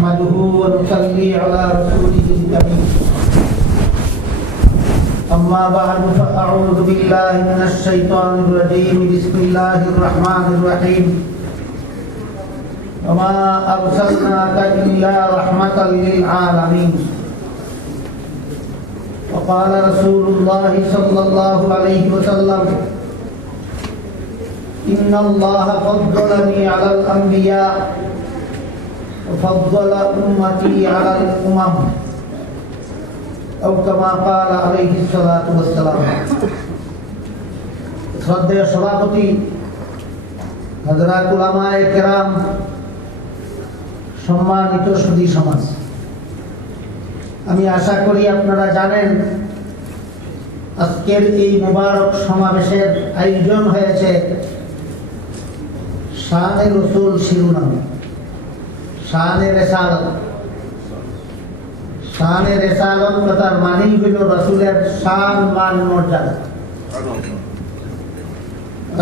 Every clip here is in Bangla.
نحمده ونصلي على رسوله الكريم أما بعد فأعوذ بالله من الشيطان الرجيم بسم الله الرحمن الرحيم وما أرسلناك إلا رحمة للعالمين وقال رسول الله صلى الله عليه وسلم إن الله فضلني على الأنبياء وفضل أمتي على الأمم أو كما قال عليه الصلاة والسلام শ্রদ্ধেয় সভাপতি হযরত উলামায়ে কেরাম, সম্মানিত সুধী সমাজ, আমি আশা করি আপনারা জানেন আজকের এই মুবারক সমাবেশের আয়োজন হয়েছে শানে রসুল শিরোনামে। শানে রেসালত, শানে রেসালত কথার মানেই হইল রাসূলের শান মান মর্যাদা।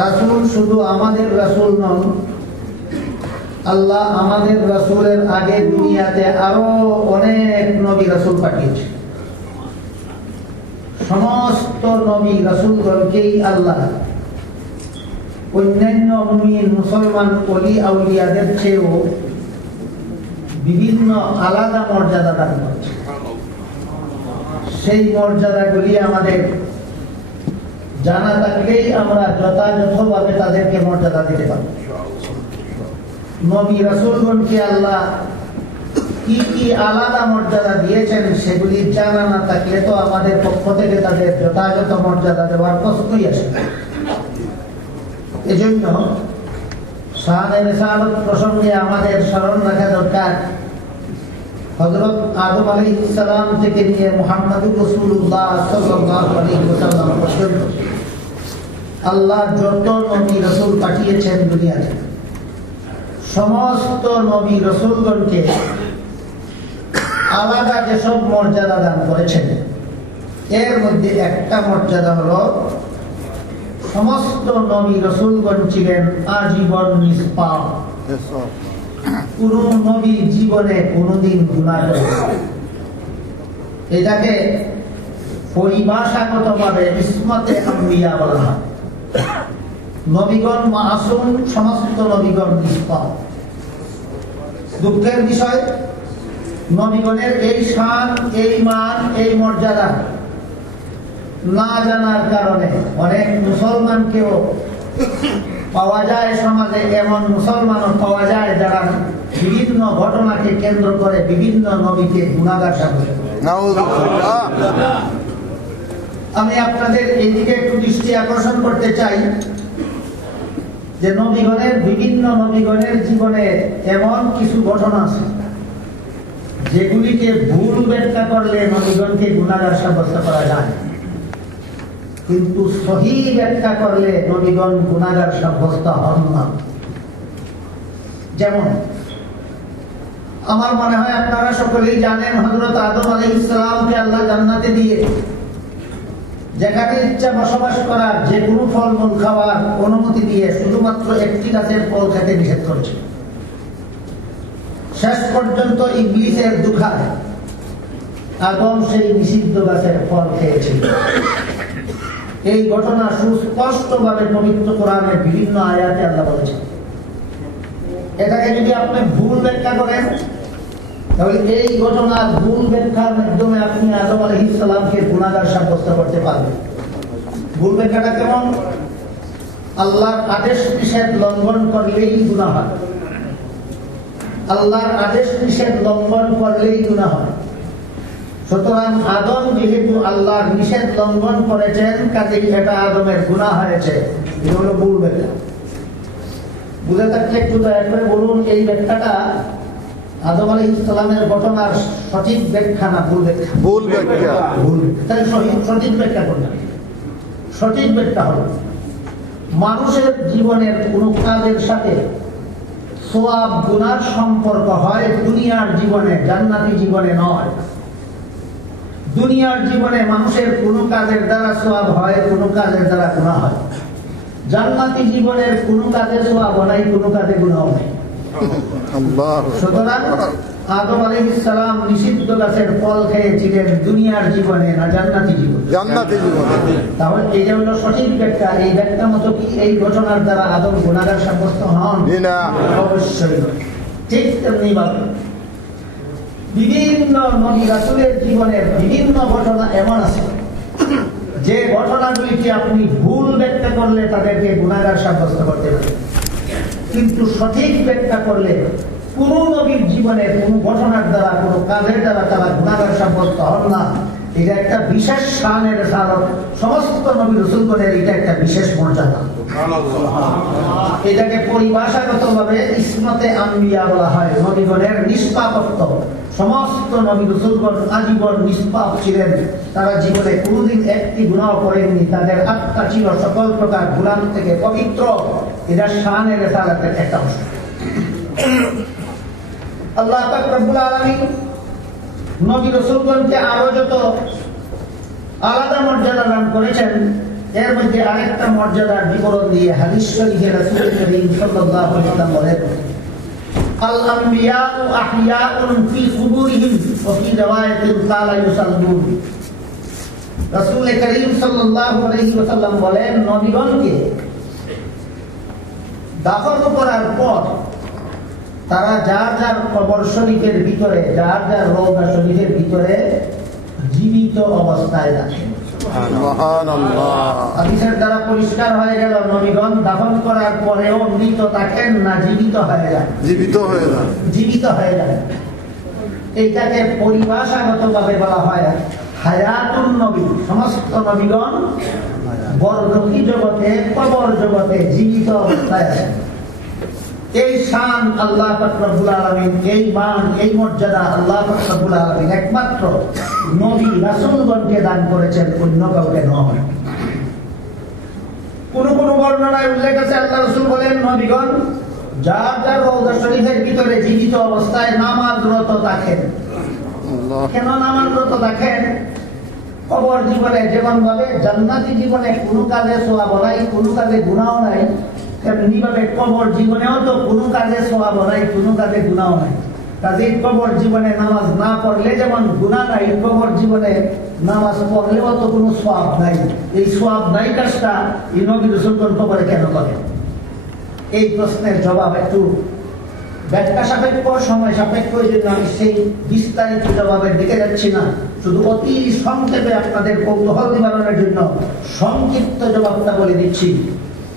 রাসূল শুধু আমাদের রাসূল নন, আল্লাহ আমাদের রাসূলের আগে দুনিয়াতে আরো অনেক নবী রাসূল পাঠিয়েছে। সমস্ত নবী রাসূলগণকেই আল্লাহ অন্যান্য মুমিন মুসলমান ওলি আউলিয়াদের চেয়েও বিভিন্ন আলাদা মর্যাদা দান করেছে। সেই মর্যাদাগুলি আমাদের জানা থাকলেই আমরা যথাযথভাবে তাদেরকে মর্যাদা দিতে পারব। নবী রাসূলগণকে আল্লাহ কি কি আলাদা মর্যাদা দিয়েছেন সেগুলি জানা না থাকলে তো আমাদের পক্ষ থেকে তাদের যথাযথ মর্যাদা দেওয়ার প্রশ্নই আসে। এজন্য শানে রিসালাত প্রসঙ্গে আমাদের স্মরণ রাখা দরকার হযরত আদম আলাইহিস সালাম থেকে নিয়ে মুহাম্মদুর রাসূলুল্লাহ সাল্লাল্লাহু আলাইহি ওয়াসাল্লাম পর্যন্ত আল্লাহ যত নবী রাসূল পাঠিয়েছেন দুনিয়াতে, সমস্ত নবী রাসূলগণকে আলাদা যেসব মর্যাদা দান করেছেন, এর মধ্যে একটা মর্যাদা হলো সমস্ত নবী রাসূলগণ ছিলেন আজীবন নিষ্পাপ। কোন নবী জীবনে কোনদিন গুনাহ করেননি। এটাকে পরিভাষাগতভাবে ইসমতে আম্বিয়া বলা হয়। নবীগণ মাসুম, সমস্ত নবীগণ নিষ্পাপ। দুঃখের বিষয়, নবীগণের এই শান, এই মান, এই মর্যাদা না জানার কারণে অনেক মুসলমানকেও পাওয়া যায়, সমাজে এমন মুসলমানও পাওয়া যায় যারা বিভিন্ন ঘটনাকে কেন্দ্র করে বিভিন্ন নবীকে গুনাহগার সাব্যস্ত করে। আমি আপনাদের এইদিকে একটু দৃষ্টি আকর্ষণ করতে চাই যে বিভিন্ন নবীগণের জীবনে এমন কিছু ঘটনা আছে যেগুলিকে ভুল ব্যাখ্যা করলে নবীগণকে গুনাহগার সাব্যস্ত করা যায়, কিন্তু সহিহ ব্যাখ্যা করলে নবীগণ গুনাহগার সাব্যস্ত হন না। যেমন আমার মনে হয় আপনারা সকলেই জানেন হযরত আদম আলাইহিস সালামকে আল্লাহ জান্নাতে দিয়ে যেখানে ইচ্ছা বসবাস করার, যে কোনো ফলমূল খাওয়ার অনুমতি দিয়ে শুধুমাত্র একটি গাছের ফল খেতে নিষেধ করেছে। শেষ পর্যন্ত ইবলিসের দুখায় আদম সেই নিষিদ্ধ গাছের ফল খেয়েছিল। এই ঘটনা সুস্পষ্টভাবে পবিত্র কোরআনের বিভিন্ন আয়াতে আল্লাহ বলেছেন। এটাকে যদি আপনি ভুল ব্যাখ্যা করেন তাহলে এই ঘটনার ভুল ব্যাখ্যার মাধ্যমে আপনি আদম আলাইহিস সালামকে গুনাহগার সাব্যস্ত করতে পারবেন। ভুল ব্যাখ্যাটা কেমন? আল্লাহর আদেশ নিষেধ লঙ্ঘন করলেই গুনাহ হয়, আল্লাহর আদেশ নিষেধ লঙ্ঘন করলেই গুনাহ হয়। সুতরাং আদম যেহেতু আল্লাহর নিষেধ লঙ্ঘন করেছেন, কাজেই এটা আদমের গুনাহ হয়েছে। এটা হলো ভুল ব্যাখ্যা। বুঝে থাকলে একটু দয়া করে বলুন, এই ব্যাখ্যাটা আদম আলাইহিস সালামের ঘটনার সঠিক ব্যাখ্যা না ভুল ব্যাখ্যা? ভুল ব্যাখ্যা। ভুল। তাহলে সঠিক ব্যাখ্যা কোনটা? সঠিক ব্যাখ্যা হলো মানুষের জীবনের কোন কাজের সাথে সওয়াব গুনার সম্পর্ক হয় দুনিয়ার জীবনে, জান্নাতি জীবনে নয়। দুনিয়ার জীবনে মানুষের কোন কাজের দ্বারা সওয়াব হয়, কোন কাজের দ্বারা গুনাহ হয়। জান্নাতি জীবনের কোন কাজে সওয়াব নাই, কোন কাজে গুনাহ নাই। সুতরাং আদম আলাইহিস সালাম নিষিদ্ধ গাছের ফল খেয়েছিলেন দুনিয়ার জীবনে না জান্নাতি জীবনে? জান্নাতি জীবনে। তাহলে এটা হলো সঠিক ব্যাখ্যা। এই ব্যাখ্যা মতো কি এই ঘটনার দ্বারা আদম গুনাহগার সাব্যস্ত হন? না, অবশ্যই। ঠিক তেমনি ভাবে বিভিন্ন নবী রাসূলের জীবনের বিভিন্ন ঘটনা এমন আছে যে ঘটনাগুলিকে আপনি ভুল ব্যাখ্যা করলে তাদেরকে গুনাহগার সাব্যস্ত করতে পারেন, কিন্তু সঠিক ব্যাখ্যা করলে কোন নবীর জীবনের কোন ঘটনার দ্বারা কোন কাজের দ্বারা তারা গুনাহগার সাব্যস্ত হন না। এটা একটা বিশেষ শানের সারক। সমস্ত নবী রাসূলগণের এটা একটা বিশেষ মর্যাদা। এটাকে পরিভাষাগতভাবে ইসমতে আম্বিয়া বলা হয়, নবীগণের নিষ্পাপত্ব। সমস্ত নবী রাসূলগণ আজীবন নিষ্পাপ ছিলেন, তারা জীবনে কোনোদিন একটি গুনাহ করেননি, তাদের আত্মা ছিল সকল প্রকার গুনাহ থেকে পবিত্র। এটা শানের রিসালাতের একটা অংশ। আল্লাহ পাক রব্বুল আলামিন নবী রাসূলগণকে আরো যত আলাদা মর্যাদা দান করেছেন, এর মধ্যে আরেকটা মর্যাদার বিবরণ দিয়ে হাদিস শরীফে রাসূল করিম সাল্লাল্লাহু আলাইহি ওয়াসাল্লাম বলেন, আল আম্বিয়াউ আহইয়াউন ফি কুবুরিহিম ওয়া ফি রিওয়ায়াতিন কালা ইউসাল্লুন। রাসূল করিম সাল্লাল্লাহু আলাইহি ওয়াসাল্লাম বলেন, নবীগণকে দাফন করার পর তারা যার যার কবর শরীফের ভিতরে, যার যার রওজা শরীফের ভিতরে জীবিত অবস্থায় রাখেন। সুবহানাল্লাহ। হাদিসের দ্বারা পরিষ্কার হয়ে গেল নবীগণ দাফন করার পরেও মৃত থাকেন না জীবিত হয়ে যান? জীবিত হয়ে যান। জীবিত হয়ে যান। এইটাকে পরিভাষাগতভাবে বলা হয় হায়াতুন নবী। সমস্ত নবীগণ বরজখী জগতে, কবর জগতে জীবিত অবস্থায় আছেন। এই শান আল্লাহ পাক রব্বুল আলামিন, এই মান, এই মর্যাদা আল্লাহ পাক রব্বুল আলামিন একমাত্র নবী রাসূলগণকে দান করেছেন, অন্য কাউকে নয়। কোন কোন বর্ণনায় উল্লেখ আছে আল্লাহ রাসূল বলেন, নবীগণ যার যার রওজা শরীফের ভিতরে জীবিত অবস্থায় নামাজরত থাকেন। কেন নামাজরত থাকেন? কবর জীবনে যেমন ভাবে জান্নাতি জীবনে কোনো কাজে সওয়াব নাই, কোনো কাজে গুনাহ নাই, তেমনি ভাবে কবর জীবনেও তো কোনো কাজে সওয়াব নাই, কোনো কাজে গুনাহ নাই। কাজেই কবর জীবনে নামাজ না পড়লে যেমন গুনাহ নাই, কবর জীবনে নামাজ পড়লেও তো কোনো সওয়াব নাই। এই সওয়াব নাই কাজটা এই নবী রাসূলগণ কবরে কেন করেন? এই প্রশ্নের জবাব একটু ব্যাখ্যা সাপেক্ষ, সময় সাপেক্ষ, এই জন্য আমি সেই বিস্তারিত জবাবের দিকে যাচ্ছি না। শুধু অতি সংক্ষেপে আপনাদের কৌতূহল নিবারণের জন্য সংক্ষিপ্ত জবাবটা বলে দিচ্ছি।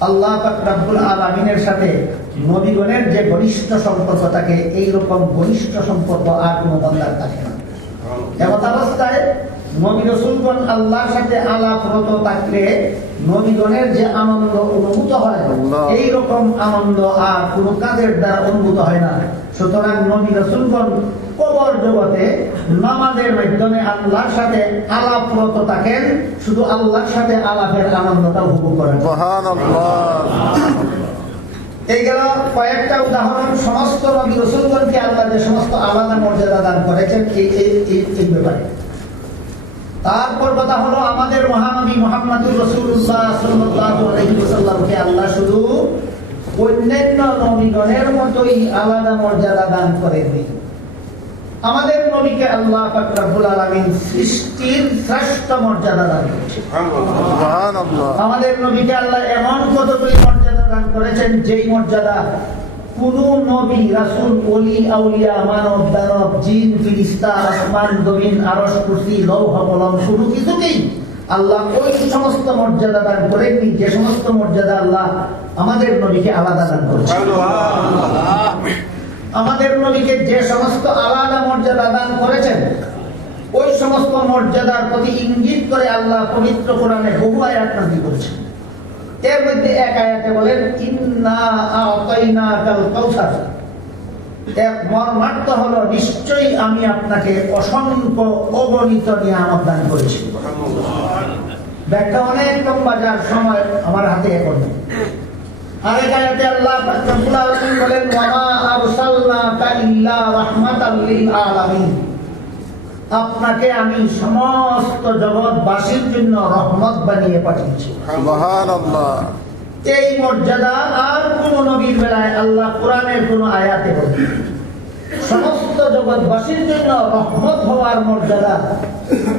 আল্লাহ পাক রব্বুল আলামিনের সাথে নবীগণের যে ঘনিষ্ঠ সম্পর্ক থাকে, এইরকম ঘনিষ্ঠ সম্পর্ক আর কোনো বান্দার থাকে না। এমত অবস্থায় নবী রাসূলগণ আল্লাহর সাথে আলাপরত থাকলে নবীগণের যে আনন্দ অনুভূত হয়, এইরকম আনন্দ আর কোনো কাজের দ্বারা অনুভূত হয় না। সুতরাং নবী রাসূলগণ কবর জগতে নামাজের মাধ্যমে আল্লাহর সাথে আলাপরত থাকেন, শুধু আল্লাহর সাথে আলাপের আনন্দটা উপভোগ করেন। সুবহানাল্লাহ। এই গেল কয়েকটা উদাহরণ। সমস্ত নবী রাসূলগণকে আল্লাহ যে সমস্ত আলাদা মর্যাদা দান করেছেন এই ব্যাপারে। তারপর কথা হলো আমাদের মহানবী মুহাম্মদুর রাসূলুল্লাহ সাল্লাল্লাহু আলাইহি ওয়াসাল্লামকে আল্লাহ শুধু অন্যান্য নবীগণের মতোই আলাদা মর্যাদা দান করেননি। আমাদের নবীকে আল্লাহ পাক রব্বুল আলামিন সৃষ্টির শ্রেষ্ঠ মর্যাদা দান করেছেন। সুবহানাল্লাহ। আমাদের নবীকে আল্লাহ এমন কতগুলি মর্যাদা দান করেছেন, যেই মর্যাদা কোন নবী, রাসূল, ওলি, আউলিয়া, মানব, দানব, জিন, ফেরেশতা, আসমান, জমিন, আরশ, কুরসি, লৌহ, কলম কোনো কিছুকেই আল্লাহ ওই সমস্ত মর্যাদা দান করেননি যে সমস্ত মর্যাদা আল্লাহ আমাদের নবীকে আলাদা দান করেছেন। সুবহানাল্লাহ। আমাদের নবীকে যে সমস্ত আলাদা মর্যাদা দান করেছেন, ওই সমস্ত মর্যাদার প্রতি ইঙ্গিত করে আল্লাহ পবিত্র কোরআনে বহু আয়াত নাযিল করেছেন। এর মধ্যে এক আয়াতে বলেন, ইন্না আ'তাইনাকাল কাউসার। এর মর্মার্থ হলো, নিশ্চয়ই আমি আপনাকে অসংখ্য অগণিত নিয়ামত দান করেছি। ব্যাখ্যা অনেক লম্বা, যার সময় আমার হাতে এখন নেই। আরেক আয়াতে আল্লাহ রাব্বুল আলামিন বলেন, ওয়া মা আরসালনাকা ইল্লা রাহমাতাল লিল আলামিন। আপনাকে আমি সমস্ত জগৎবাসীর জন্য রহমত বানিয়ে পাঠিয়েছি। সুবহানাল্লাহ। এই মর্যাদা আর কোন নবীর বেলায় আল্লাহ কোরআনের কোন আয়াতে বলেন। সমস্ত জগৎবাসীর জন্য রহমত হওয়ার মর্যাদা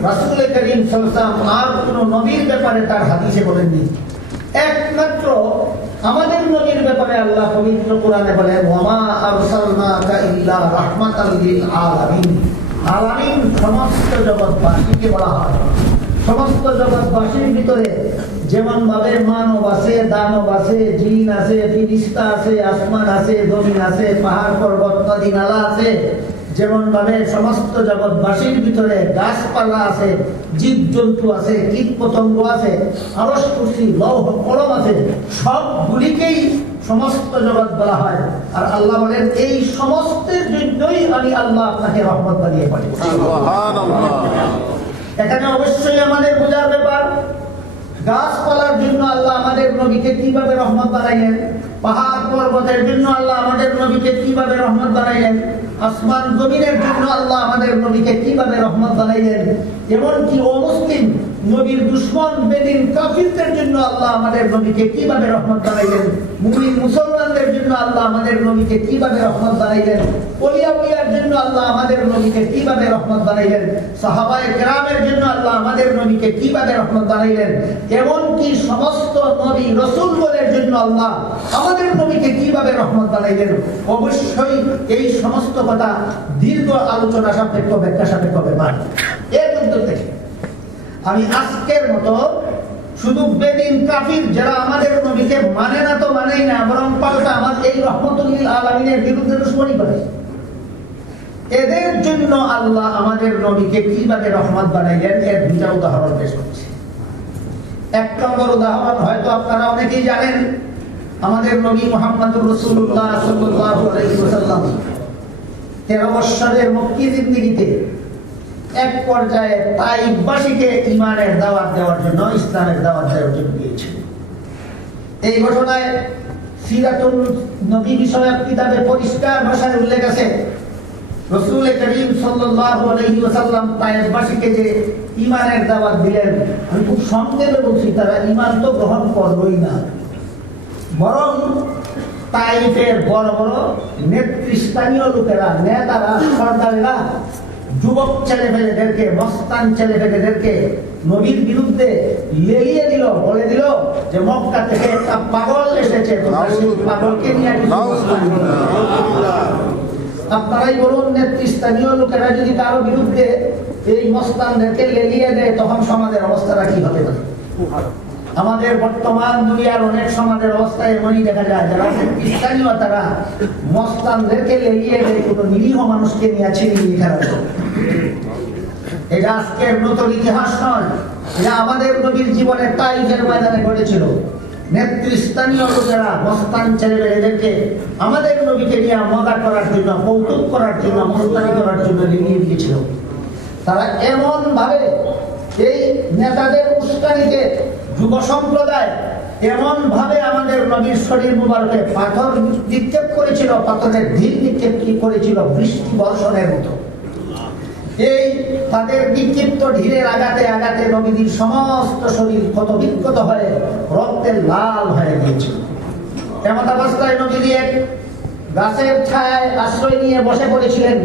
রাসূল করিম সাল্লাল্লাহু আলাইহি ওয়াসাল্লাম আর কোন নবীর ব্যাপারে তার হাদিসে বলেননি। একমাত্র আমাদের নবীর ব্যাপারে আল্লাহ পবিত্র কোরআনে বলেন, ওয়ামা আরসালনাকা ইল্লা রাহমাতাল লিল আলামিন। আলামিন সমস্ত জগৎবাসীকে বলা হয়। সমস্ত জগৎবাসীর ভিতরে যেমন ভাবে মানব আছে, দানব আছে, জিন আছে, ফেরেশতা আছে, আসমান আছে, জমিন আছে, পাহাড় পর্বত নদী নালা আছে, যেমন ভাবে সমস্ত জগৎবাসীর ভিতরে গাছপালা আছে, জীবজন্তু আছে, কীট পতঙ্গ আছে, আরশ কুরসি লৌহ কলম আছে, সবগুলিকেই সমস্ত জগৎ বলা হয়। আর আল্লাহ বলেন, এই সমস্তের জন্যই আমি আল্লাহ আপনাকে রহমত বানিয়ে পাঠিয়েছি। সুবহানাল্লাহ। এখানে অবশ্যই আমাদের বোঝার ব্যাপার, গাছপালার জন্য আল্লাহ আমাদের নবীকে কিভাবে রহমত বানাইলেন, পাহাড় পর্বতের জন্য আল্লাহ আমাদের নবীকে কিভাবে রহমত বানাইলেন, আসমান জমিনের জন্য আল্লাহ আমাদের নবীকে কিভাবে রহমত বানাইলেন, এমনকি অমুসলিম নবীর দুশমন বেদিন কাফিরদের জন্য আল্লাহ আমাদের নবীকে কিভাবে রহমত বানাইলেন, মুমিন মুসলমানদের জন্য আল্লাহ আমাদের নবীকে কিভাবে রহমত বানাইলেন, ওলিয়া উলিয়ার জন্য আল্লাহ আমাদের নবীকে কিভাবে রহমত বানাইলেন, সাহাবায়ে কেরামের জন্য আল্লাহ আমাদের নবীকে কিভাবে রহমত বানাইলেন, এমনকি সমস্ত নবী রাসূলগণের জন্য আল্লাহ আমাদের নবীকে কিভাবে রহমত বানাইলেন। অবশ্যই এই সমস্ত কথা দীর্ঘ আলোচনা সাপেক্ষ ব্যাখ্যা সাপেক্ষ ব্যাপার। এর মধ্যে থেকে আমি আজকের মতো শুধু বেদিন কাফির যারা আমাদের নবীকে মানে না তো মানেই না, বরং পাল্টা আমাদের এই রহমতুল লিল আলামিনের বিরুদ্ধে দুশমনী করে, এদের জন্য আল্লাহ আমাদের নবীকে কিভাবে রহমত বানাইলেন এর দুইটা উদাহরণ পেশ করছে। এক নম্বর উদাহরণ হয়তো আপনারা অনেকেই জানেন, আমাদের নবী মুহাম্মদুর রাসূলুল্লাহ সাল্লাল্লাহু আলাইহি ওয়াসাল্লাম 13 বছরের মক্কি জিন্দেগিতে এক পর্যায়ে তাইফবাসীকে ঈমানের দাওয়াত দেওয়ার জন্য, ইসলামের দাওয়াত দেওয়ার জন্য গিয়েছেন। এই ঘটনায় সিরাতুল নবী বিষয়ক কিতাবে পরিষ্কার ভাষায় উল্লেখ আছে, রাসূল করিম সাল্লাল্লাহু আলাইহি ওয়াসাল্লাম তাইফবাসীকে যে ঈমানের দাওয়াত দিলেন, আমি খুব সংক্ষেপে বলছি, তারা ঈমান তো গ্রহণ করলই না, বরং তাইফের বড় বড় নেতৃস্থানীয় লোকেরা, নেতারা, সরদারেরা যুবক ছেলেপেলেদেরকে, মস্তান ছেলেপেলেদেরকে নবীর বিরুদ্ধে লেলিয়ে দিল, বলে দিল যে মক্কা থেকে একটা পাগল এসেছে, পাগলকে নিয়ে আপনারাই বলুন, নেতৃস্থানীয় লোকেরা যদি কারো বিরুদ্ধে এই মস্তানদেরকে লেলিয়ে দেয়, তখন সমাজের অবস্থাটা কি হতে পারে? আমাদের বর্তমান দুনিয়ার অনেক সমাজের অবস্থা এমনই দেখা যায়, যারা স্থানীয় তারা মস্তানদেরকে লেলিয়ে দেয় কোনো নিরীহ মানুষকে নিয়ে ছিনিয়ে খেলা। এটা আজকের নতুন ইতিহাস নয়, এটা আমাদের নবীর জীবনে তাইফের ময়দানে ঘটেছিল। নেতৃস্থানীয় লোকেরা মস্তান ছেলেমেয়েদেরকে আমাদের নবীকে নিয়ে মজা করার জন্য, কৌতুক করার জন্য, মস্তানি করার জন্য লেলিয়ে দিয়েছিল। তারা এমন ভাবে এই নেতাদের উস্কানিতে যুব সম্প্রদায় এমন ভাবে আমাদের নবীর শরীর মুবারকে পাথর নিক্ষেপ করেছিল, পাথরের ঢিল নিক্ষেপ করেছিল বৃষ্টি বর্ষণের মতো। এই তাদের বিক্ষিপ্ত ঢিলের আঘাতে আঘাতে নবীর সমস্ত শরীর ক্ষতবিক্ষত হয়ে রক্তের লাল হয়ে গিয়েছিল। এমন অবস্থায় নবী এক গাছের ছায়ায় আশ্রয় নিয়ে বসে পড়েছিলেন।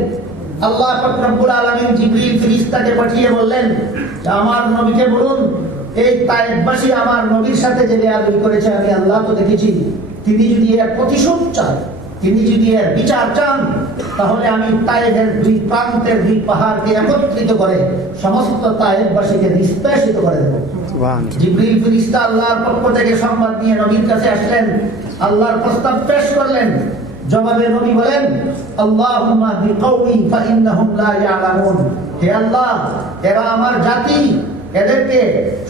আল্লাহ পাক রব্বুল আলামিন জিবরিল ফেরেশতাকে পাঠিয়ে বললেন, আমার নবীকে বলুন, এই তাইফবাসী আমার নবীর সাথে যে বেয়াদবি করেছে, আমি আল্লাহ তো দেখেছি, তিনি যদি এর প্রতিশোধ চান, তিনি যদি এর বিচার চান, তাহলে আমি তাইফের দুই প্রান্তের দুই পাহাড়কে একত্রিত করে সমস্ত তাইফবাসীকে নিষ্পেষিত করে দেব। জিবরিল ফেরেশতা আল্লাহর পক্ষ থেকে সংবাদ নিয়ে নবীর কাছে আসলেন, আল্লাহর প্রস্তাব পেশ করলেন। জবাবে নবী বলেন, আল্লাহুম্মা বিকওমি ফাইন্নাহুম লা ইয়ালামুন। হে আল্লাহ, এরা আমার জাতি, এদেরকে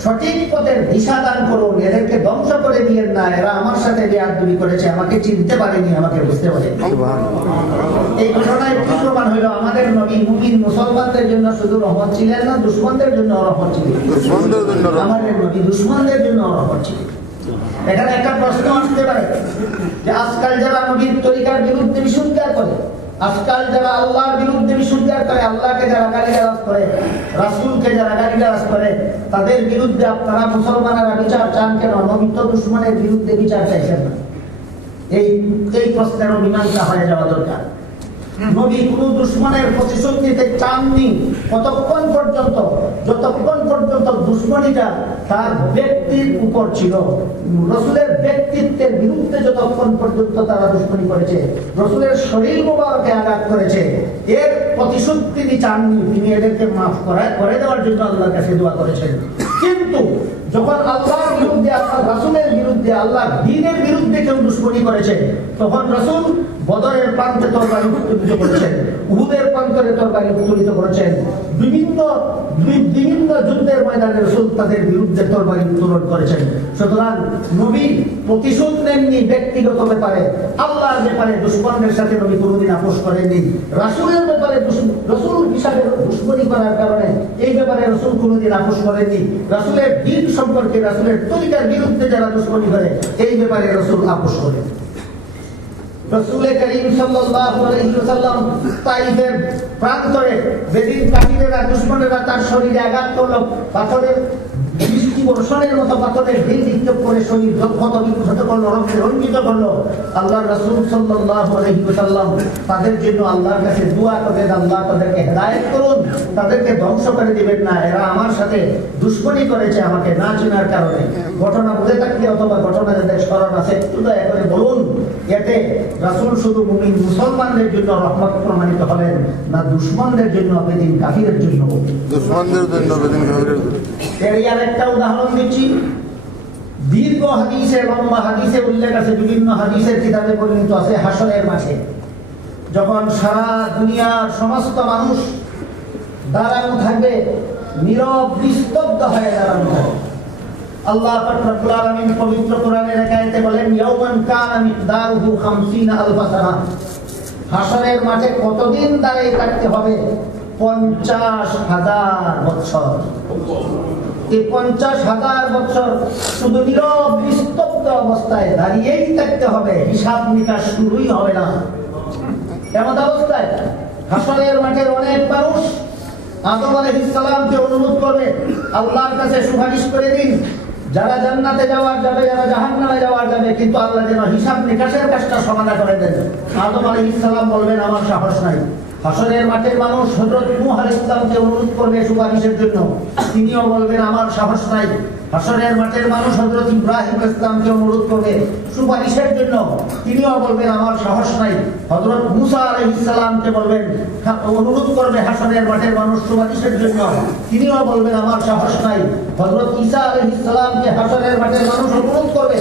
সঠিক পথের দিশা দান করুন, এদেরকে ধ্বংস করে দিয়েন না, এরা আমার সাথে বেয়াদবি করেছে, আমাকে চিনতে পারেনি, আমাকে বুঝতে পারেনি। এই ঘটনায় কি প্রমাণ হইল? আমাদের নবী মুমিন মুসলমানদের জন্য শুধু রহমত ছিলেন না, দুশমনদের জন্য রহমত ছিলেন। আমাদের নবী দুশমনদের জন্য রহমত ছিলেন। এখানে একটা প্রশ্ন আসতে পারে যে আজকাল যারা নবীর তরিকার বিরুদ্ধে বিশুদ্ধার করে, আজকাল যারা আল্লাহর বিরুদ্ধে বিশুদ্ধার করে, আল্লাহকে যারা গালিগালাজ করে, রাসূলকে যারা গালিগালাজ করে, তাদের বিরুদ্ধে আপনারা মুসলমানেরা বিচার চান কেন? নবী তো দুশমনের বিরুদ্ধে বিচার চাইছেন না। এই প্রশ্নেরও মীমাংসা হয়ে যাওয়া দরকার। নবী কোন দুশমনের প্রতিশোধ নিতে চাননি কতক্ষণ পর্যন্ত, যতক্ষণ পর্যন্ত দুশমনীটা তার ব্যক্তির উপর ছিল। রসুলের ব্যক্তিত্বের বিরুদ্ধে যতক্ষণ পর্যন্ত তারা দুশমনী করেছে, রসুলের শরীর মোবারকে আঘাত করেছে, এর প্রতিশোধ তিনি চাননি। তিনি এদেরকে মাফ করে দেওয়ার জন্য আল্লাহর কাছে দোয়া করেছেন। কিন্তু যখন আল্লাহর বিরুদ্ধে, আল্লাহ রাসূলের বিরুদ্ধে, আল্লাহ দ্বীনের বিরুদ্ধে কেউ দুশমনী করেছে, তখন রাসূল বদরের প্রান্তে তরবারি উত্তোলিত করেছেন, উহুদের প্রান্তরে তরবারি উত্তোলিত করেছেন, বিভিন্ন যুদ্ধের ময়দানে রাসূল তাদের বিরুদ্ধে তরবারি উত্তোলন করেছেন। সুতরাং নবী প্রতিশোধ নেননি ব্যক্তিগত ব্যাপারে, আল্লাহর ব্যাপারে দুশমনদের সাথে নবী কোনোদিন আপোষ করেননি। রাসূলের ব্যাপারে রাসূল হিসাবে দুশমনী করার কারণে এই ব্যাপারে রাসূল কোনোদিন আপোষ করেননি। রাসূলের দ্বীন সম্পর্কে, রাসূলের তরিকার বিরুদ্ধে যারা দুশমনী করে, এই ব্যাপারে রাসূল আপোষ করেন। রাসূল করিম সাল্লাল্লাহু আলাইহি ওয়াসাল্লাম তাইফের প্রান্তরে বেদিন কাফিরেরা, দুশমনেরা তার শরীরে আঘাত করলো, পাথরের বৃষ্টি বর্ষণের মতো পাথরের ঢিল নিক্ষেপ করে শরীর ক্ষত বিক্ষত করলো, রক্তে রঞ্জিত করলো। আল্লাহর রাসূল সাল্লাল্লাহু আলাইহি ওয়াসাল্লাম তাদের জন্য আল্লাহর কাছে দোয়া করেন, আল্লাহ তাদেরকে হেদায়েত করুন, তাদেরকে ধ্বংস করে দিবেন না। এরা আমার সাথে দুশমনী করেছে আমাকে না চেনার কারণে। ঘটনা বলে থাকলে অথবা ঘটনা যাদের স্মরণ আছে একটু দয়া করে বলুন। এতে রাসূল শুধু মুমিন মুসলমানদের জন্য রহমত প্রমাণিত হলেন না দুশমনদের জন্য, বেদিন কাফিরের জন্য? দুশমনদের জন্য, বেদিন কাফিরের জন্য। এর একটা উদাহরণ দিচ্ছি। দীর্ঘ হাদিসে, লম্বা হাদিসে উল্লেখ আছে, বিভিন্ন হাদিসের কিতাবে বর্ণিত আছে, হাসরের মাঠে যখন সারা দুনিয়ার সমস্ত মানুষ দাঁড়ানো থাকবে, নীরব নিস্তব্ধ হয়ে দাঁড়ানো থাকবে। আল্লাহ পাক রব্বুল আলামিন পবিত্র কোরআনের এক আয়াতে বলেন, ইয়াওমান কানা মিকদারুহু 50 আলফ সানা। হাসরের মাঠে কতদিন দাঁড়িয়ে থাকতে হবে? 50,000 বছর। এই 50,000 বছর শুধু নীরব নিস্তব্ধ অবস্থায় দাঁড়িয়েই থাকতে হবে, হিসাব নিকাশ শুরুই হবে না। এমন অবস্থায় হাসরের মাঠের অনেক মানুষ আদম আলাইহিস সালামকে অনুরোধ করবে, আল্লাহর কাছে সুপারিশ করে দিন, যারা জান্নাতে যাওয়ার যাবে, যারা জাহান্নামে যাওয়ার যাবে, কিন্তু আল্লাহ যেন হিসাব নিকাশের কাজটা সমাধান করে দেন। আদম আলাইহিস সালাম বলবেন, আমার সাহস নাই। হাসরের মাঠের মানুষ হযরত নূহ আলাইহিস সালামকে অনুরোধ করবে সুপারিশের জন্য, তিনিও বলবেন, আমার সাহস নাই। হাসরের মাঠের মানুষ হযরত ইব্রাহিম আলাইহিস সালামকে অনুরোধ করবে সুপারিশের জন্য, তিনিও বলবেন, আমার সাহস নাই। হযরত মুসা আলাইহিস সালামকে বলবেন, অনুরোধ করবে হাসরের মাঠের মানুষ সুপারিশের জন্য, তিনিও বলবেন, আমার সাহস নাই। হযরত ঈসা আলাইহিস সালামকে হাসরের মাঠের মানুষ অনুরোধ করবে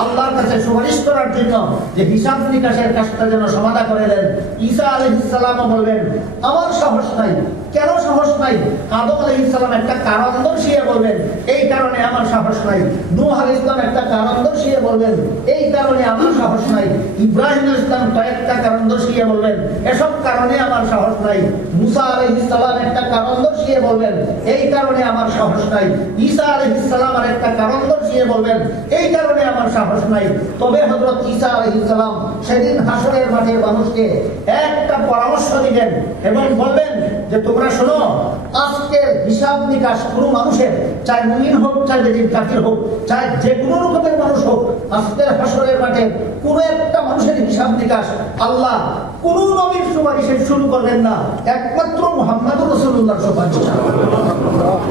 আল্লাহর কাছে সুপারিশ করার জন্য, যে হিসাব নিকাশের কাজটা যেন সমাধান করে দেন। ঈসা আলাইহিস সালামও বলবেন, আমার সাহস নাই। কেন সাহস নাই? আদম আলাইহিস সালাম একটা কারণ দর্শিয়ে বলবেন, এই কারণে আমার সাহস নাই। নূহ আলাইহিস সালাম একটা কারণ দর্শিয়ে বলবেন, এই কারণে আমার সাহস নাই। ইব্রাহিম আলাইহিস সালাম কয়েকটা কারণ দর্শিয়ে বলবেন, এসব কারণে আমার সাহস নাই। মুসা আলাইহিস সালাম একটা কারণ দর্শিয়ে বলবেন, এই কারণে আমার সাহস নাই। ঈসা আলাইহিস সালাম আরেকটা কারণ দর্শিয়ে বলবেন, এই কারণে আমার সাহস নাই। তবে হযরত ঈসা আলাইহিস সালাম সেদিন হাসরের মাঠের মানুষকে একটা পরামর্শ দিবেন এবং বলবেন যে, তোমরা শোনো, আজকের হিসাব নিকাশ কোনো মানুষের, চাই মুমিন হোক, চাই বেদিন কাফির হোক, চাই যে কোনো রকমের মানুষ হোক, আজকের হাসরের মাঠে কোনো একটা মানুষের হিসাব নিকাশ আল্লাহ কোন নবীর সুপারিশে শুরু করবেন না, একমাত্র মুহাম্মদুর রাসূলুল্লাহর সুপারিশ।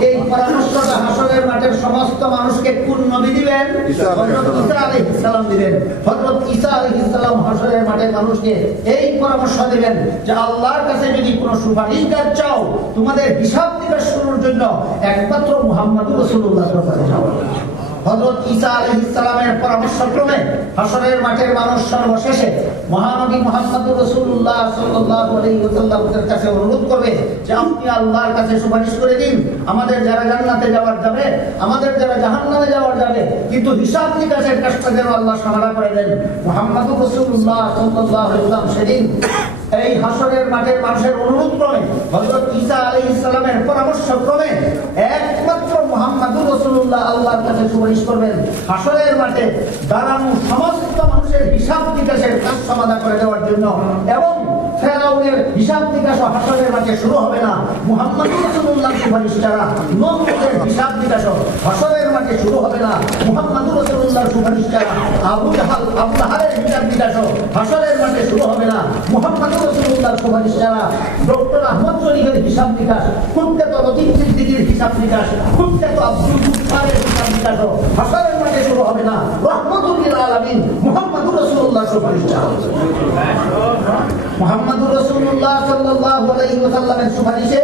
এই পরামর্শটা হাসরের মাঠের সমস্ত মানুষকে কোন নবী দিবেন? হযরত ঈসা আলাইহিস সালাম দিবেন। হযরত ঈসা আলাইহিস সালাম হাসরের মাঠের মানুষকে এই পরামর্শ দিবেন যে, আল্লাহর কাছে যদি কোনো সুপারিশ চাও, তোমাদের হিসাব নিকাশ শুরুর জন্য একমাত্র মুহাম্মদুর রাসূলুল্লাহর সুপারিশ। হযরত ঈসা আলাইহিস সালামের পরামর্শক্রমে হাসরের মাঠের মানুষ সর্বশেষে মহানবী মুহাম্মদুর রাসূলুল্লাহ সাল্লাল্লাহু আলাইহি ওয়াসাল্লামের কাছে অনুরোধ করবে যে, আপনি আল্লাহর কাছে সুপারিশ করে দিন, আমাদের যারা জান্নাতে যাওয়ার যাবে, আমাদের যারা জাহান্নামে যাওয়ার যাবে, কিন্তু হিসাব নিকাশের কাজটা যেন আল্লাহ সমাধান করে দেন। মুহাম্মদুর রাসূলুল্লাহ সাল্লাল্লাহু আলাইহি ওয়াসাল্লাম সেদিন এই হাসরের মাঠের মানুষের অনুরোধ ক্রমে, হযরত ঈসা আলাইহিস সালামের পরামর্শ ক্রমে একমাত্র মুহাম্মদুর রাসূলুল্লাহ আল্লাহর কাছে সুপারিশ করবেন, হাসরের মাঠে দাঁড়ানো সমস্ত মানুষের হিসাব নিকাশের কাজ সমাধান করে দেওয়ার জন্য। এবং ফেরাউনের হিসাব নিকাশ হাসরের মাঠে শুরু হবে না, মুহাম্মদুর রাসূলুল্লাহর সুপারিশ ছাড়া নমরুদের হিসাব নিকাশ হাসরের মাঠে শুরু হবে না, মুহাম্মদুর রাসূলুল্লাহর সুপারিশ ছাড়া আবু লাহাবের হিসাব নিকাশ হাসরের মাঠে শুরু হবে না, মুহাম্মদুর রাসূলুল্লাহর সুপারিশারা, ডক্টর আহমদ শরীফের হিসাব নিকাশ, কুখ্যাত লতিফ সিদ্দিকীর হিসাব নিকাশ, কুখ্যাত আব্দুল মুত্তারের হিসাব নিকাশ হাসরের মাঠে শুরু হবে না। রহমতুল লিল আলামিন মুহাম্মদুর রাসূলুল্লাহ সুপারিশারা, মুহাম্মদুর রাসূলুল্লাহ সাল্লাল্লাহু আলাইহি ওয়াসাল্লামের সুপারিশে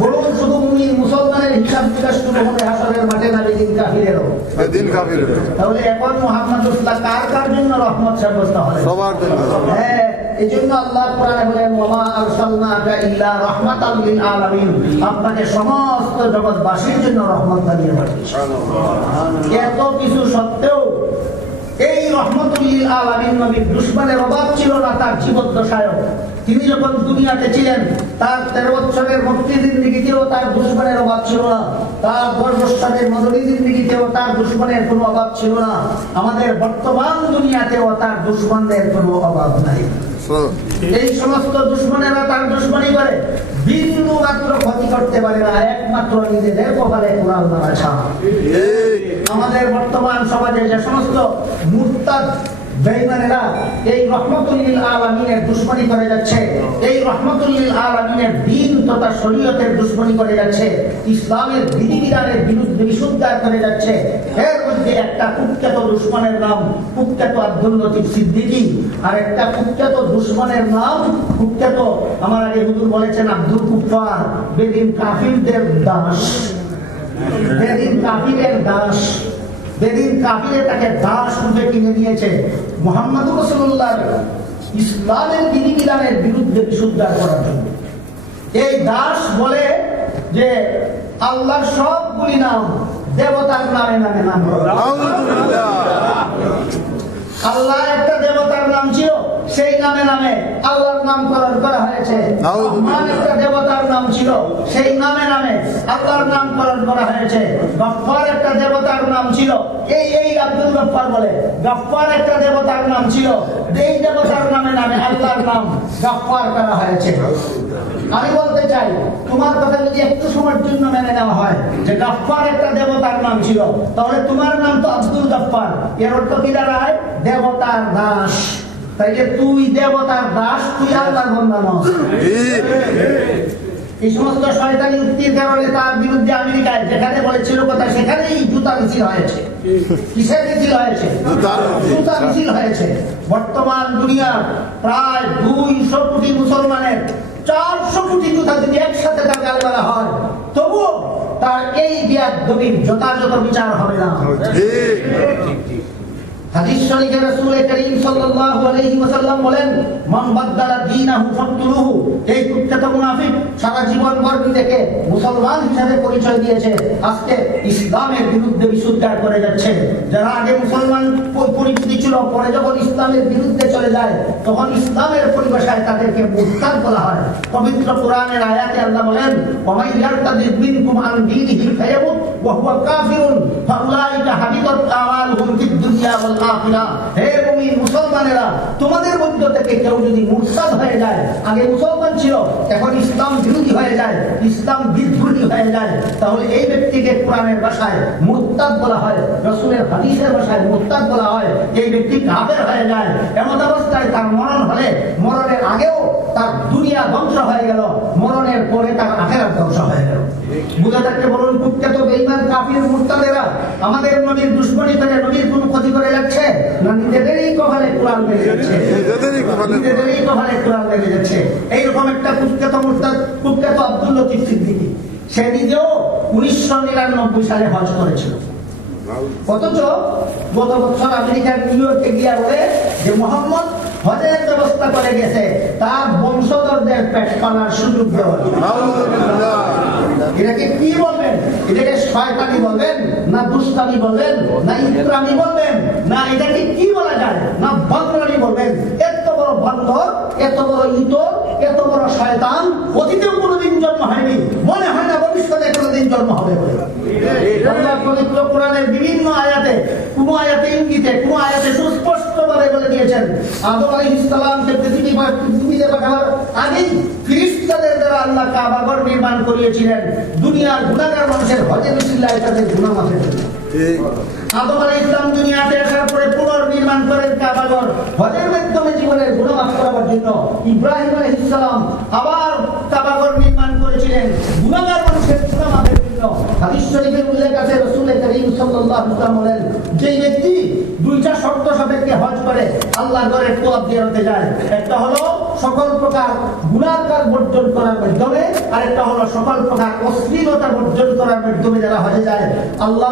বলুন শুধু মুমিন মুসলমানের হিসাব নিকাশ শুরু হবে হাসরের মাঠে না বেদিন কাফিরেরও? বেদিন কাফিরের। তাহলে এখন মুহাম্মদ রাসূলুল্লাহ কার জন্য রহমত সাব্যস্ত হবে? সবার জন্য। হ্যাঁ, এজন্য আল্লাহ কোরআনে বলেন ওয়া আরসালনাকা ইল্লা রাহমাতাল লিল আলামিন, আপনাকে সমস্ত জগৎবাসীর জন্য রহমত বানিয়ে পাঠিয়েছি। এত কিছু সত্ত্বেও এই রহমতুল লিল আলামিন নবীর দুশমনের অভাব ছিল না তার জীবদ্দশায়। তিনি যখন দুনিয়াতে ছিলেন তার 13 বছরের মক্কি জিন্দেগিতেও তার দুশমনের অভাব ছিল না, তার 10 বছরের মদনী জিন্দেগিতেও তার দুশমনের কোনো অভাব ছিল না। আমাদের বর্তমান দুনিয়াতেও তার দুশমনদের কোনো অভাব নাই। এই সমস্ত দুশমনেরা তার দুশমনী করে বিন্দু মাত্র ক্ষতি করতে পারে না, একমাত্র নিজেদের কপালে কুড়াল মারা ছাড়া। আমাদের বর্তমান সমাজে যে সমস্ত মুরতাদ বেঈমানেরা এই রহমতুল লিল আলামিনের দুশমনী করে যাচ্ছে, এই রহমতুল লিল আলামিনের দ্বীন তথা শরীয়তের দুশমনী করে যাচ্ছে, ইসলামের বিধিবিধানের বিরুদ্ধে বিশুদ্ধার করে যাচ্ছে, এর মধ্যে একটা কুখ্যাত দুশমনের নাম কুখ্যাত আব্দুল লতিফ সিদ্দিকী, আর একটা কুখ্যাত দুশমনের নাম কুখ্যাত, আমার আগে হুজুর বলেছেন, আব্দুল কুফার, বেদিন কাফিরদের দাস, বেদিন কাফিরের দাস, বেদিন কাফিরে তাকে দাস রূপে কিনে নিয়েছে মুহাম্মদুর রাসূলুল্লাহ ইসলামের বিধিবিধানের বিরুদ্ধে বিশুদ্ধার করার জন্য। এই দাস বলে যে আল্লাহর সবগুলি নাম দেবতার নামে নামে নাম করা। আল্লাহ একটা দেবতার নাম ছিল, সেই নামে নামে আল্লাহর নামকরণ করা হয়েছে। রহমান একটা দেবতার নাম ছিল, সেই নামে নামে আল্লাহর নামকরণ করা হয়েছে। গফফার একটা দেবতার নাম ছিল, এই আব্দুল গফফার বলে। গফফার একটা দেবতার নাম ছিল, এই দেবতার নামে নামে আল্লাহর নাম গফফার করা হয়েছে। আমি বলতে চাই, তোমার কথা যদি একটু সময়ের জন্য মেনে নেওয়া হয় যে গফফার একটা দেবতার নাম ছিল, তাহলে তোমার নাম তো আব্দুল গফফার, এর অর্থ কি দাঁড়ায়? দেবতার দাস। তাইলে তুই দেবতার দাস, তুই আল্লাহর বান্দা নস। এই সমস্ত শয়তানি উক্তির কারণে তার বিরুদ্ধে আমেরিকায় যেখানে বলেছিল কথা সেখানেই জুতা মিছিল হয়েছে। কিসের মিছিল হয়েছে? জুতা মিছিল হয়েছে। বর্তমান দুনিয়ার প্রায় 200 কোটি মুসলমানের 400 কোটি জুতা যদি একসাথে তার গালে মারা হয়, তবুও তার এই বিয়াদবির যথাযথ বিচার হবে না। হাদিস শরীফে রাসূল করিম সাল্লাল্লাহু আলাইহি ওয়াসাল্লাম বলেন, মান বাদদালা দীনাহু ফাকতুলুহু। এই কুখ্যাত মুনাফিক সারা জীবন ভর নিজেকে মুসলমান হিসেবে পরিচয় দিয়েছে, আজকে ইসলামের বিরুদ্ধে বিশুদ্ধার করে যাচ্ছে। যারা আগে মুসলমান পরিচিতি ছিল, পরে যখন ইসলামের বিরুদ্ধে চলে যায় তখন ইসলামের পরিভাষায় তাদেরকে মুরতাদ বলা হয়। পবিত্র কোরআনের আয়াতে আল্লাহ বলেন, ওয়ামাই ইয়ারতাদিদ মিনকুম আন দীনিহি ফায়ামুত ওয়া হুয়া কাফিরুন ফাউলাইকা হাবিতাত আমালুহুম ফিদ দুনিয়া ওয়াল আখিরাহ। হে মুমিন মুসলমানেরা, তোমাদের মধ্য থেকে কেউ যদি মুরতাদ হয়ে যায়, আগে মুসলমান ছিল এখন ইসলাম বিরোধী হয়ে যায়, ইসলাম বিদ্রোহী হয়ে যায়, তাহলে এই ব্যক্তিকে কোরআনের ভাষায় মুরতাদ বলা হয়, রাসূলের হাদিসের ভাষায় মুরতাদ বলা হয়। এই ব্যক্তি কাফের হয়ে যায়। এমন অবস্থায় তার মরণ হলে মরণের আগেও তার দুনিয়া ধ্বংস হয়ে গেল, মরণের পরে তার আখিরাত ধ্বংস হয়ে গেল। বুঝে থাকতে বলুন, কুখ্যাত বেঈমান কাফির মুরতাদেরা আমাদের নবীর দুশমনী করে নবীর কোন ক্ষতি করে যাচ্ছে না নিজেদেরই কপালে কুড়াল মেরে যাচ্ছে, নিজেদেরই কপালে কুড়াল মেরে যাচ্ছে। এইরকম একটা কুখ্যাত মুরতাদ কুখ্যাত আব্দুল লতিফ সিদ্দিকী, সে নিজেও 1999 সালে হজ করেছিল। অথচ গত বছর আমেরিকার নিউ ইয়র্কে গিয়ে বলে যে মুহাম্মদ হজের ব্যবস্থা করে গেছে, তার বংশধরদের পেট পালার সুযোগ দেওয়া। এটাকে কি বলবেন? এটাকে শয়তানি বলবেন, না দুষ্টামি বলবেন, না ইকরামি বলবেন, না এটাকে কি বলা যায়, না বান্দরানি বলবেন? এত বড় বান্দর, এত বড় ইতর, এত বড় শয়তান অতীতেও কোনোদিন জন্ম হয়নি, মনে হয় না ভবিষ্যতে কোনোদিন জন্ম হবে বলে। আল্লাহ পবিত্র কোরআনের বিভিন্ন আয়াতে, কোন আয়াতে ইঙ্গিতে, কোন আয়াতে সুস্পষ্টভাবে বলে দিয়েছেন, আদম আলাইহিস সালামকে পৃথিবীতে পাঠাবার আগেই ফেরেশতাদের দ্বারা আল্লাহ কাবাঘর নির্মাণ করিয়েছিলেন দুনিয়ার গুনাহগার মানুষের হজের উসিলায় তাদের গুনাহ মাফের জন্য। আদম আলাইহিস সালাম দুনিয়াতে আসার পরে পুনর্নির্মাণ করেন কাবাঘর, হজের মাধ্যমে জীবনের গুনাহ মাফ করার জন্য। জন্য ইব্রাহিম আলাইহিস সালাম আবার কাবাঘর নির্মাণ করেছিলেন গুনাহগার মানুষের গুনাহ মাফের জন্য। হাদিস শরীফের উল্লেখ আছে, রাসূল করিম সাল্লাল্লাহু আলাইহি ওয়াসাল্লাম বলেন, যে ব্যক্তি দুইটা শর্ত সাপেক্ষে হজ করে আল্লাহর ঘরে তওয়াফ জিয়ারতে যায়, একটা হলো সকল প্রকার গুনাহ বর্জন করার মাধ্যমে, আর একটা হলো সকল প্রকার অশ্লীলতা বর্জন করার মাধ্যমে যারা হজে যায়, আল্লাহ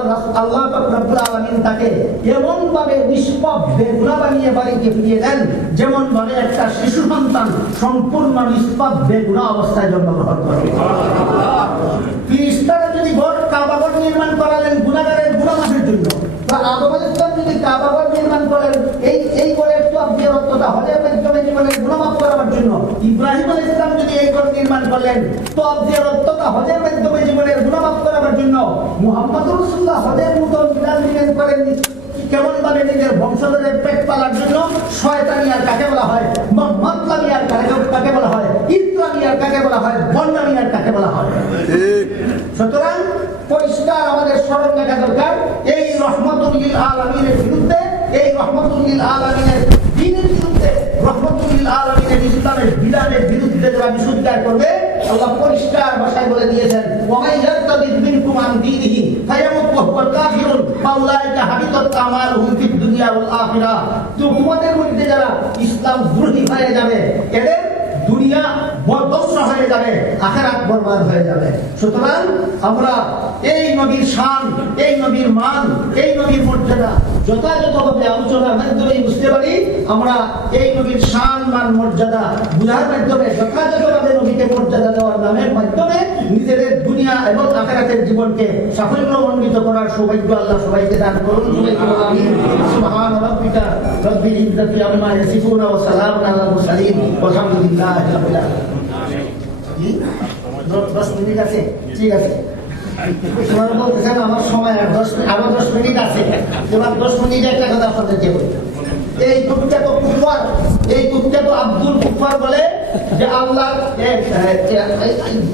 পাক রব্বুল আলামিন তাকে এমন ভাবে নিষ্পাপ বেগুনাহ বানিয়ে বাড়িতে ফিরিয়ে দেন যেমন ভাবে একটা শিশু সন্তান সম্পূর্ণ নিষ্পাপ বেগুনাহ অবস্থায় জন্মগ্রহণ করে। ফিরিস্তারা যদি কাবাঘর নির্মাণ করালেন গুনাহগারের গুনাহ মাফের জন্য, বা আদম আলাইহিস সালাম যদি কাবাঘর নির্মাণ করেন এই ঘরের তওয়াফ জিয়ারতটা হজের মাধ্যমে জীবনের গুনাহ মাফ করার জন্য, ইব্রাহিম আলাইহিস সালাম যদি এই ঘর নির্মাণ করলেন তওয়াফ জিয়ারতটা হজের মাধ্যমে জীবনের গুনাহ মাফ করার জন্য, মুহাম্মদুর রাসূলুল্লাহ হজের মতো বিধান নির্মাণ করেন কেমন ভাবে নিজের বংশধরের পেট পালার জন্য শয়তানি আর কাকে বলা হয়, মাতলামি আর কাকে বলা হয়, ইসলামি আর কাকে বলা হয়, বন্যামি আর কাকে বলা হয়। সুতরাং পরিষ্কার আমাদের স্মরণ রাখা দরকার, এই রহমতুল লিল আলামিনের বিরুদ্ধে, এই রহমতুল লিল আলামিনের দ্বীনের বিরুদ্ধে, রহমতুল লিল আলামিনের ইসলামের বিধানের বিরুদ্ধে যারা বিশুদ্ধার করবে, আল্লাহ পরিষ্কার ভাষায় বলে দিয়েছেন, ওয়ামাই ইয়ারতাদিদ মিনকুম আন দীনিহি ফায়ামুত ওয়া হুয়া কাফিরুন ফাউলাইকা হাবিতাত আমালুহুম ফিদ দুনিয়া ওয়াল আখিরাহ। তোমাদের মধ্যে যারা ইসলাম দ্রোহী হয়ে যাবে, এদের দুনিয়া বরধ্বস্ত হয়ে যাবে, আখিরাত বরবাদ হয়ে যাবে। সুতরাং আমরা এই নবীর শান, এই নবীর মান, এই নবীর মর্যাদা যথাযথভাবে আলোচনার মাধ্যমে বুঝতে পারি। আমরা এই নবীর শান, মান, মর্যাদা বুঝার মাধ্যমে যথাযথভাবে নবীকে মর্যাদা দেওয়ার নামের মাধ্যমে নিজেদের দুনিয়া এবং আখিরাতের জীবনকে সাফল্যমণ্ডিত করার সৌভাগ্য আল্লাহ সবাইকে দান করুন। সুবহান রাব্বিকা রাব্বিল ইজ্জাতি আম্মা ইয়াসিফুন ওয়া সালামুন আলাল মুরসালিন ওয়ালহামদুলিল্লাহি রাব্বিল আলামিন। 10 মিনিট আছে, ঠিক আছে। তোমার বলতেছেন আমার সময় আরো 10 মিনিট আছে, তোমার 10 মিনিটে একটা কথা আপনাদেরকে বলি। এই কুখ্যাত কুফার, এই কুখ্যাত আব্দুল কুফার বলে যে আল্লাহ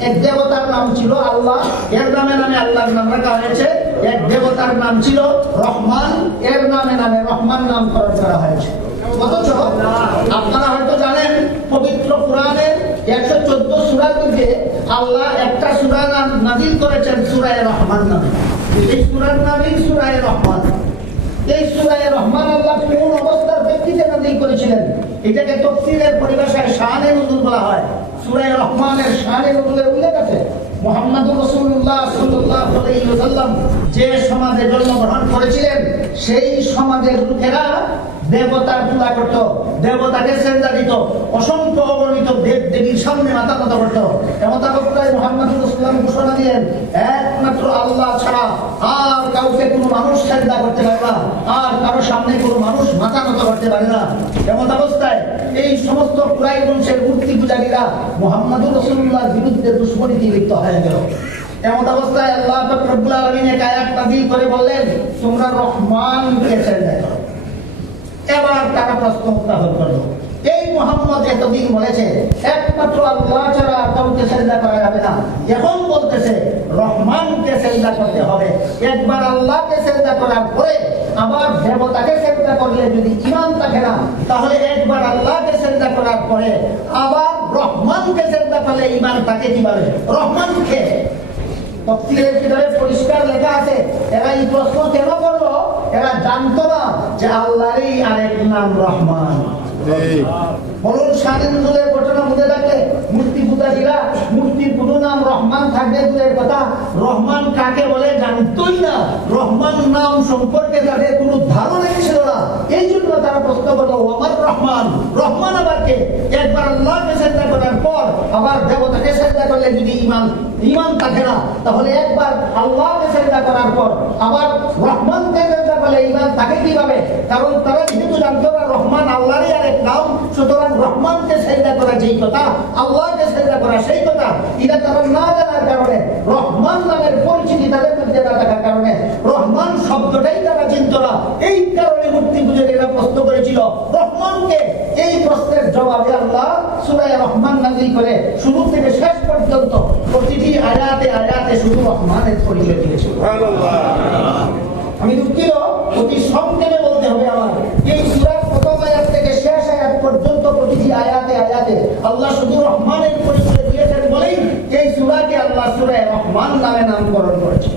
এক দেবতার নাম ছিল আল্লাহ, এর নামে নামে আল্লাহর নাম রাখা হয়েছে। এক দেবতার নাম ছিল রহমান, এর নামে নামে রহমান নামকরণ করা হয়েছে। অথচ আপনারা হয়তো জানেন, পবিত্র কোরআনের 114 সূরার মধ্যে আল্লাহ একটা সূরা নাযিল করেছেন সূরা রহমান নামে। এই সূরার নামই সূরা রহমান। এই সূরা রহমান আল্লাহ কোন অবস্থার প্রেক্ষিতে নাযিল করেছিলেন, এটাকে তাফসীরের পরিভাষায় শানে নুজুল বলা হয়। সূরা রহমানের শানে নুজুলের উল্লেখ আছে। মুহাম্মদুর রাসূলুল্লাহ সাল্লাল্লাহু আলাইহি ওয়াসাল্লাম যে সমাজে জন্মগ্রহণ করেছিলেন, সেই সমাজের লোকেরা দেবতার পূজা করত, দেবতাকে সেজদা দিত, অসংখ্য অগণিত দেব দেবীর সামনে মাথা নত করত। এমত অবস্থায় মুহাম্মদুর রাসূলুল্লাহ ঘোষণা দিলেন, একমাত্র আল্লাহ ছাড়া আর কাউকে কোনো মানুষ সেজদা করতে পারে না, আর কারো সামনে কোনো মানুষ মাথা নত করতে পারে না। এমত অবস্থায় এই সমস্ত কুরাইশ বংশের মূর্তি পূজারীরা মুহাম্মদুর রাসূলুল্লাহর বিরুদ্ধে দুশমনীতে লিপ্ত হয়ে গেল। এমত অবস্থায় আল্লাহ পাক রব্বুল আলামিন এক আয়াত নাযিল করে বললেন, তোমরা রহমানকে সেজদা করো। এবার তারা প্রশ্ন উত্থাপন করলো, এই মুহাম্মদ এতদিন বলেছে একমাত্র আল্লাহ ছাড়া কাউকে সেজদা করা যাবে না, এখন বলতেছে রহমানকে সেজদা করতে হবে। একবার আল্লাহকে সেজদা করার পরে আবার দেবতাকে সেজদা করলে যদি ঈমান থাকে না, তাহলে একবার আল্লাহকে সেজদা করার পরে আবার রহমানকে সেজদা করলে ঈমান থাকে কিভাবে? রহমানকে তাফসীরের ভিতরে পরিষ্কার লেখা আছে। এরা এই প্রশ্ন কেন করলো? এরা জানতো না যে আল্লাহরই আরেক নাম রহমান। বলুন, শানে নুজুলের ঘটনা মনে রাখলে মূর্তি পূজারীরা মূর্তির পুরো নাম রহমান থাকবে দূরের কথা, রহমান কাকে বলে জানতোই না। রহমান নাম সম্পর্কে তাদের কোনো ধারণাই ছিল না। এই জন্য তারা প্রশ্ন করলো, আমার রহমান, রহমান আবার কে? একবার আল্লাহকে সেজদা করার পর আবার দেবতাকে সেজদা করলে যদি ঈমান থাকে না, তাহলে একবার আল্লাহকে সেজদা করার পর আবার রহমানকে সেজদা করলে ঈমান থাকে কিভাবে? কারণ তারা যেহেতু জানতো না রহমান আল্লাহরই আরেক নাম, সুতরাং রহমানকে সেজদা করা যেই কথা, আল্লাহকে সেজদা করা সেই কথা, এটা তারা না জানার কারণে, রহমান নামের পরিচিতি তাদের মধ্যে না থাকার কারণে রহমান শব্দটাই তারা চিনত না। এই কারণে মূর্তি পূজারীরা প্রশ্ন করেছিল রহমানকে। এই প্রশ্নের জবাবে আল্লাহ সূরা রহমান নাযিল করে শুরু থেকে শেষ পর্যন্ত প্রতিটি আয়াতে আয়াতে শুধু রহমানের পরিচয় দিয়েছিল। আমি দুঃখিত, অতি সংক্ষেপে বলতে হবে আমার, এই সূরার প্রথম আয়াত থেকে শেষ আয়াত পর্যন্ত প্রতিটি আয়াতে আয়াতে আল্লাহ শুধু রহমানের পরিচয় দিয়েছেন বলেই এই সূরাকে আল্লাহ সূরা রহমান নামে নামকরণ করেছে।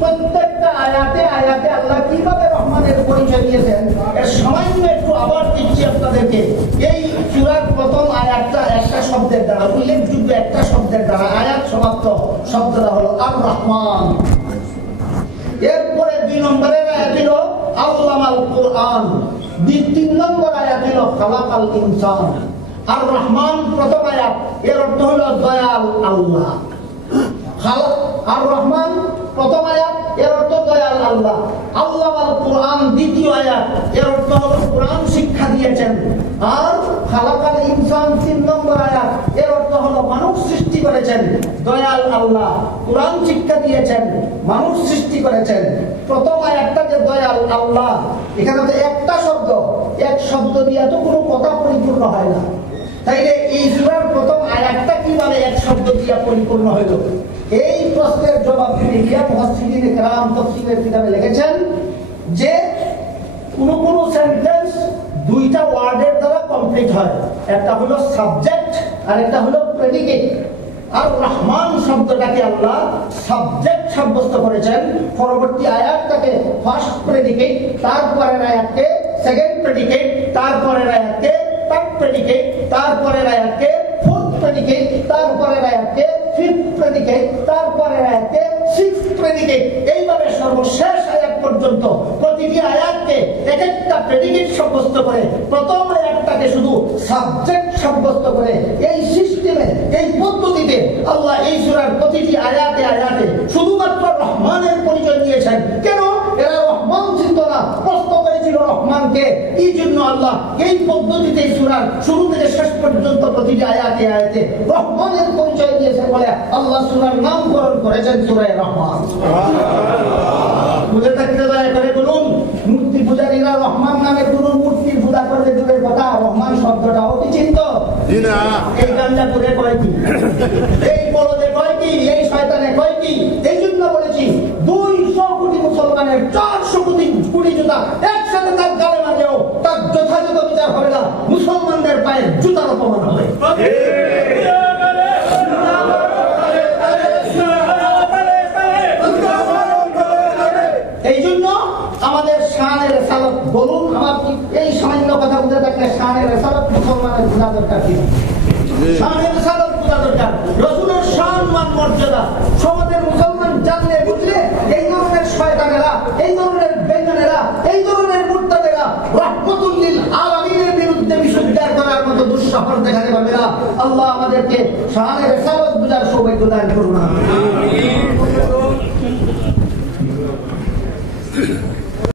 প্রত্যেকটা আয়াতে আয়াতে আল্লাহ কিভাবে রহমানের পরিচয় দিয়েছেন এর সামান্য একটু আবার দিচ্ছি আপনাদেরকে। এই সূরার প্রথম আয়াতটা একটা শব্দের দ্বারা, উল্লেখযোগ্য একটা শব্দের দ্বারা আয়াত সমাপ্ত। শব্দটা হলো আর রহমান। এরপরে 2 নম্বরের আয়াত হলো আল্লামাল কুরআন। 3 নম্বর আয়াত হলো খালাকাল ইনসান। আর রহমান প্রথম আয়াত, এর অর্থ হলো দয়াল আল্লাহ। আর রহমান প্রথম আয়াত, এর অর্থ দয়াল আল্লাহ। আল্লামাল কুরআন দ্বিতীয় আয়াত, এর অর্থ হলো কুরআন শিক্ষা দিয়েছেন। আর খালাকাল ইনসান 3 নম্বর আয়াত, এর অর্থ হলো মানুষ সৃষ্টি করেছেন। দয়াল আল্লাহ, কুরআন শিক্ষা দিয়েছেন, মানুষ সৃষ্টি করেছেন। প্রথম আয়াতটা যে দয়াল আল্লাহ, এখানে তো একটা শব্দ, এক শব্দ দিয়ে তো কোনো কথা পরিপূর্ণ হয় না। তাইলে এই সূরার প্রথম আয়াতটা কিভাবে এক শব্দ দিয়ে পরিপূর্ণ হলো? এই প্রশ্নের জবাব দিতে গিয়ে মুফাসসিরিনে কেরাম তাফসীরের কিতাবে লিখেছেন যে কোন সেন্টেন্স 2টা ওয়ার্ডের দ্বারা কমপ্লিট হয়। একটা হলো সাবজেক্ট আর একটা হলো প্রেডিকেট। আর রহমান শব্দটাকে আল্লাহ সাবজেক্ট সাব্যস্ত করেছেন। পরবর্তী আয়াতটাকে ফার্স্ট প্রেডিকেট, তারপরের আয়াতকে সেকেন্ড প্রেডিকেট, তারপরের আয়াতকে থার্ড প্রেডিকেট, তারপরের আয়াতকে ফোর্থ প্রেডিকেট, তারপরের আয়াতকে ফিফথ প্রেডিকেট, তারপরের আয়াতকে সিক্সথ প্রেডিকেট। এইভাবে সর্বশেষ আয়াত পর্যন্ত প্রতিটি আয়াতকে এক একটা প্রেডিকেট সাব্যস্ত করে, প্রথম আয়াতটাকে শুধু সাবজেক্ট সাব্যস্ত করে। এই সিস্টেমে, এই পদ্ধতিতে আল্লাহ এই সূরার প্রতিটি আয়াতে আয়াতে শুধুমাত্র রহমানের পরিচয় দিয়েছেন। কেন? এরা রহমান ছিল না, প্রশ্ন করেছিল রহমানকে। এই জন্য আল্লাহ এই পদ্ধতিতে এই সূরার শুরু থেকে শেষ পর্যন্ত প্রতিটি আয়াতে আয়াতে রহমানের পরিচয় দিয়েছেন বলে আল্লাহ সূরার নামকরণ করেছেন সূরা রহমান। বুঝে থাকতে দয়া করে বলুন, মূর্তি পূজারীরা রহমান নামে কোন মূর্তির পূজা করলে দূরের কথা, রহমান শব্দটা অবিচিন্ত। এই গাঞ্জাপুরে কয় কি, এই বলদে কয় কি, এই শয়তানে কয় কি? এই জন্য বলেছি 200 কোটি মুসলমানের 400 কোটি জুতা একসাথে তার গালে মাঝেও তার যথাযথ বিচার হবে না, মুসলমানদের পায়ের জুতার অপমান হবে। এই জন্য আমাদের শানের রেসালত বলুন, আমার এই সামান্য কথা বুঝে থাকলে শানের রেসালত মুসলমানের বোঝা দরকার কি? শানের রেসালত বোঝা দরকার। রাসূলের শান মান মর্যাদা সমাজের মুসলমান জানলে বুঝলে এই ধরনের শয়তানেরা, এই ধরনের বেঈমানেরা, এই ধরনের মুরতাদেরা রাহমাতুল লিল আলামিনের বিরুদ্ধে বিশুদ্ধার করার মতো দুঃসাহস দেখাতে পারবে না। আল্লাহ আমাদেরকে শানের রেসালত বুঝার সৌভাগ্য দান করুন। আমিন।